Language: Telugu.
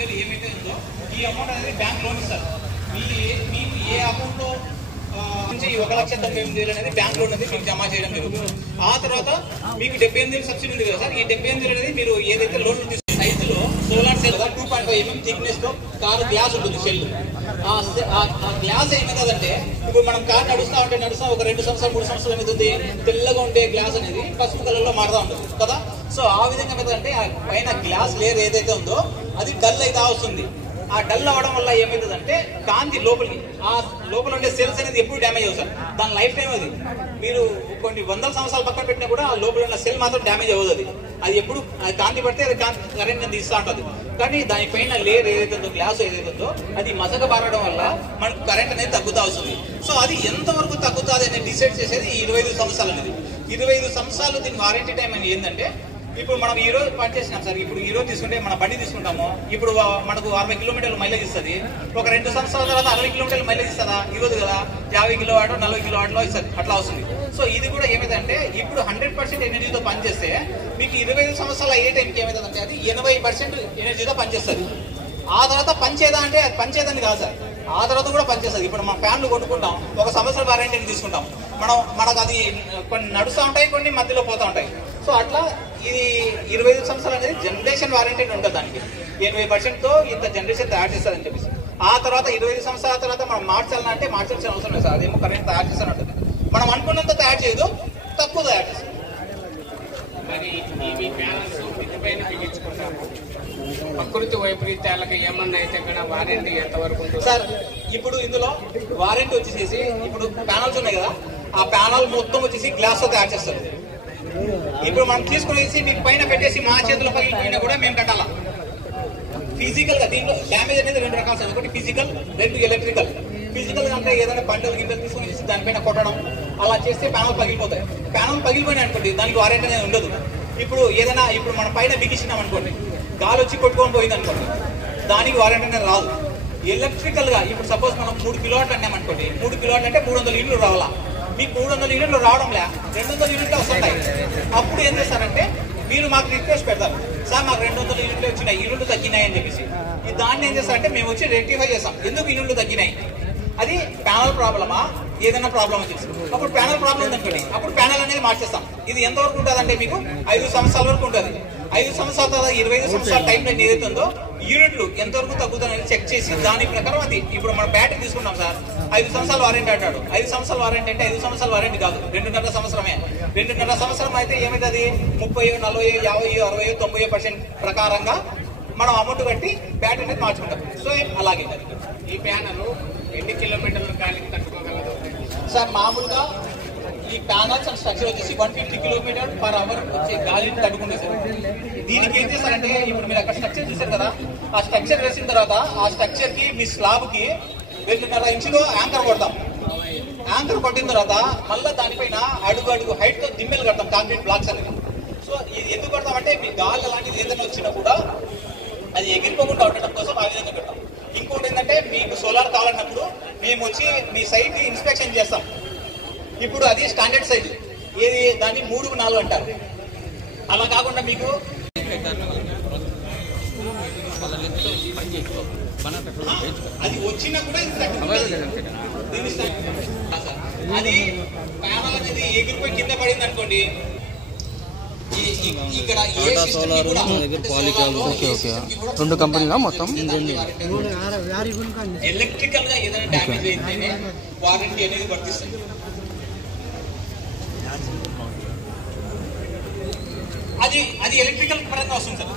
50,000 ఏమైతే ఉందో ఈ అమౌంట్ అనేది బ్యాంక్ లోన్ ఇస్తారు. మీకు ఏ అకౌంట్ లో నుంచి 1,90,000 అనేది బ్యాంక్ లోన్ అనేది మీకు జమ చేయడం జరుగుతుంది. ఆ తర్వాత మీకు 78,000 సబ్సిడీ ఉంది కదా సార్, ఈ 78,000 అనేది మీరు ఏదైతే లోన్ తీసుకున్న సైజులో సోలార్ సెల్ 2.5 mm థిక్నెస్ తో కారు గ్లాస్ ఉంటుంది సెల్. ఆ గ్లాస్ ఏమవుతుందంటే ఇప్పుడు మనం కార్ నడుస్తా ఒక 2 సంవత్సరాలు 3 సంవత్సరాలు ఏమవుతుంది, తెల్లగా ఉండే గ్లాస్ అనేది పసుపు కలర్ లో మారుతా ఉంటుంది కదా. సో ఆ విధంగా ఏమవుతుందంటే ఆ పైన గ్లాస్ లేయర్ ఏదైతే ఉందో అది డల్ అయితే వస్తుంది. ఆ డల్ అవ్వడం వల్ల ఏమవుతుందంటే కాంతి లోపలికి ఆ లోపల ఉండే సెల్స్ అనేది ఎప్పుడు డ్యామేజ్ అవుతుంది. దాని లైఫ్ టైం అది మీరు కొన్ని 100 సంవత్సరాలు పక్కన పెట్టినా కూడా ఆ లోపల ఉన్న సెల్ మాత్రం డ్యామేజ్ అవ్వదు. అది ఎప్పుడు కాంతి పడితే అది కరెంట్ అనేది ఇస్తూ ఉంటుంది. కానీ దానిపైన లేయర్ ఏదైతే ఉందో గ్లాస్ ఏదైతే ఉందో అది మసక బారడం వల్ల మనకు కరెంట్ అనేది తగ్గుతా వస్తుంది. సో అది ఎంతవరకు తగ్గుతుంది అనేది డిసైడ్ చేసేది ఈ 25 సంవత్సరాలు అనేది. 25 సంవత్సరాలు దీని వారంటీ టైం అనేది ఏంటంటే ఇప్పుడు మనం ఈ రోజు పనిచేసినాం సార్. ఇప్పుడు ఈ రోజు తీసుకుంటే మన బండి తీసుకుంటాము, ఇప్పుడు మనకు 60 కిలోమీటర్లు మైలేజ్ ఇస్తుంది. ఒక 2 సంవత్సరాల తర్వాత 60 కిలోమీటర్లు మైలేజ్ ఇస్తుందా? ఇవ్వదు కదా. 50 కిలోవాట్ 40 కిలోవాట్లో ఇస్తుంది, అట్లా వస్తుంది. సో ఇది కూడా ఏమైందంటే ఇప్పుడు 100% ఎనర్జీతో పనిచేస్తే మీకు 25 సంవత్సరాలు అయ్యే టైంకి ఏమైందంటే అది 80% ఎనర్జీతో పనిచేస్తుంది. ఆ తర్వాత పనిచేదా అంటే అది పనిచేదని కాదు సార్, ఆ తర్వాత కూడా పనిచేస్తుంది. ఇప్పుడు మనం ఫ్యాన్లు కొనుక్కుంటాం, 1 సంవత్సరం వారంటీని తీసుకుంటాం. మనకు అది కొన్ని నడుస్తూ ఉంటాయి, కొన్ని మధ్యలో పోతూ ఉంటాయి. సో అట్లా ఇది 25 సంవత్సరాలు అనేది జనరేషన్ వారంటీ ఉంటుంది. దానికి 80% తో ఇంత జనరేషన్ తయారు చేస్తారని చెప్పేసి ఆ తర్వాత 25 సంవత్సరాల తర్వాత మనం మార్చాలంటే మార్చాల్సిన అవసరం లేదు సార్. అదేమో కరెంట్ తయారు చేస్తాను ఉంటుంది. మనం అనుకున్నంత తయారు చేయదు, తక్కువ తయారు చేస్తాం. మరి ఈ ప్యానల్స్ పైన బిగించుకుంటాము. ప్రకృతి వైపరీత్యాలకు ఏమన్నా అయితే కూడా వారంటీ ఎంతవరకు ఉంటుంది సార్? ఇప్పుడు ఇందులో వారంటీ వచ్చేసి ఇప్పుడు ప్యానల్స్ ఉన్నాయి కదా, ఆ ప్యానల్ మొత్తం వచ్చేసి గ్లాస్ తో తయారు చేస్తారు. ఇప్పుడు మనం తీసుకునేసి మీకు పైన పెట్టేసి మా చేతుల పగిలిపోయినా కూడా మేము కట్టాలా. ఫిజికల్ గా దీంట్లో డ్యామేజ్ అనేది 2 రకాలు సార్. ఒకటి ఫిజికల్, 2 ఎలక్ట్రికల్. ఫిజికల్ అంటే ఏదైనా బండలు గింటలు తీసుకుని దానిపైన కొట్టడం అలా చేస్తే ప్యానల్ పగిలిపోతాయి. ప్యానల్ పగిలిపోయినాయి అనుకోండి, దానికి వారంటీ అనేది ఉండదు. ఇప్పుడు ఏదైనా ఇప్పుడు మన పైన బిగించినాం అనుకోండి, గాలి వచ్చి కొట్టుకొని పోయింది అనుకోండి, దానికి వారంటీ అనేది రాదు. ఎలక్ట్రికల్ గా ఇప్పుడు సపోజ్ మనం 3 కిలోవాట్లు అన్నామనుకోండి, 3 కిలోవాట్లు అంటే 300 యూనిట్లు రావాలా. మీకు 300 యూనిట్లు రావడంలే, 200 యూనిట్లు వస్తుంటాయి. అప్పుడు ఏం చేస్తారంటే మీరు మాకు రిక్వెస్ట్ పెడతారు, సార్ మాకు 200 యూనిట్లు వచ్చినాయి, యూనిట్లు తగ్గినాయి అని చెప్పేసి. దాన్ని ఏం చేస్తారంటే మేము వచ్చి రెక్టిఫై చేస్తాం, ఎందుకు యూనిట్లు తగ్గినాయి, అది ప్యానల్ ప్రాబ్లమా ఏదైనా ప్రాబ్లమ్ అని చెప్పి. అప్పుడు ప్యానల్ ప్రాబ్లం ఉందనుకోండి, అప్పుడు ప్యానల్ అనేది మార్చేస్తాం. ఇది ఎంతవరకు ఉంటుంది అంటే మీకు 5 సంవత్సరాల వరకు ఉంటుంది. 5 సంవత్సరాల తర్వాత 25 సంవత్సరాల టైం లైన్ ఏదైతే ఉందో యూనిట్లు ఎంతవరకు తగ్గుతుందని చెక్ చేసి దాని ప్రకారం అది ఇప్పుడు మన బ్యాటరీ తీసుకున్నాం సార్, 5 సంవత్సరాల వారంటీ అంటాడు. 5 సంవత్సరాల వారంటీ అంటే 5 సంవత్సరాల వారంటీ కాదు, 2.5 సంవత్సరమే. 2.5 సంవత్సరం అయితే ఏమైతుంది, 30, 40, 50, 60, 90% ప్రకారంగా మనం అమౌంట్ కట్టి బ్యాటరీని మార్చుకుంటాం. సో అలాగే ఈ ప్యానల్ ఎన్ని కిలోమీటర్ల గాలికి తట్టుకోగలదు సార్? మామూలుగా ఈ ప్యానల్స్ అండ్ స్ట్రక్చర్ వచ్చేసి 150 km/h వచ్చే గాలిని తట్టుకుంటుంది సార్. దీనికి ఏం చేస్తారంటే ఇప్పుడు మీరు అక్కడ స్ట్రక్చర్ చూసారు కదా, ఆ స్ట్రక్చర్ వేసిన తర్వాత ఆ స్ట్రక్చర్ కి మీ స్లాబ్ కి 2.5 ఇంచులు యాంకర్ కొడతాం. యాంకర్ కొట్టిన తర్వాత మళ్ళీ దానిపైన అడుగు హైట్ తో దిమ్మెలు కడతాం, కాంక్రీట్ బ్లాక్స్ అనేది. సో ఇది ఎందుకు కడతామంటే మీ గాలి అలాంటిది ఏదైనా వచ్చినా కూడా అది ఎగిరిపోకుండా ఉండటం కోసం ఆ విధంగా పెడతాం. ఇంకోటి ఏంటంటే మీకు సోలార్ కావాలన్నప్పుడు మేము వచ్చి మీ సైట్ ఇన్స్పెక్షన్ చేస్తాం. ఇప్పుడు అది స్టాండర్డ్ సైజ్, ఏది దాన్ని 3x4 అంటారు. అలా కాకుండా మీకు అది వచ్చినా కూడా అది ప్యానల్ అనేది ఎగిరిపోయి కింద పడింది అనుకోండి, ఇక్కడ రెండు కంపెనీలా మొత్తం ఎలక్ట్రికల్ గా ఏదైనా డ్యామేజ్ అయితేనే వారంటీ అనేది వర్తిస్తుంది. అది ఎలక్ట్రికల్ పరంగా వస్తుంది సార్.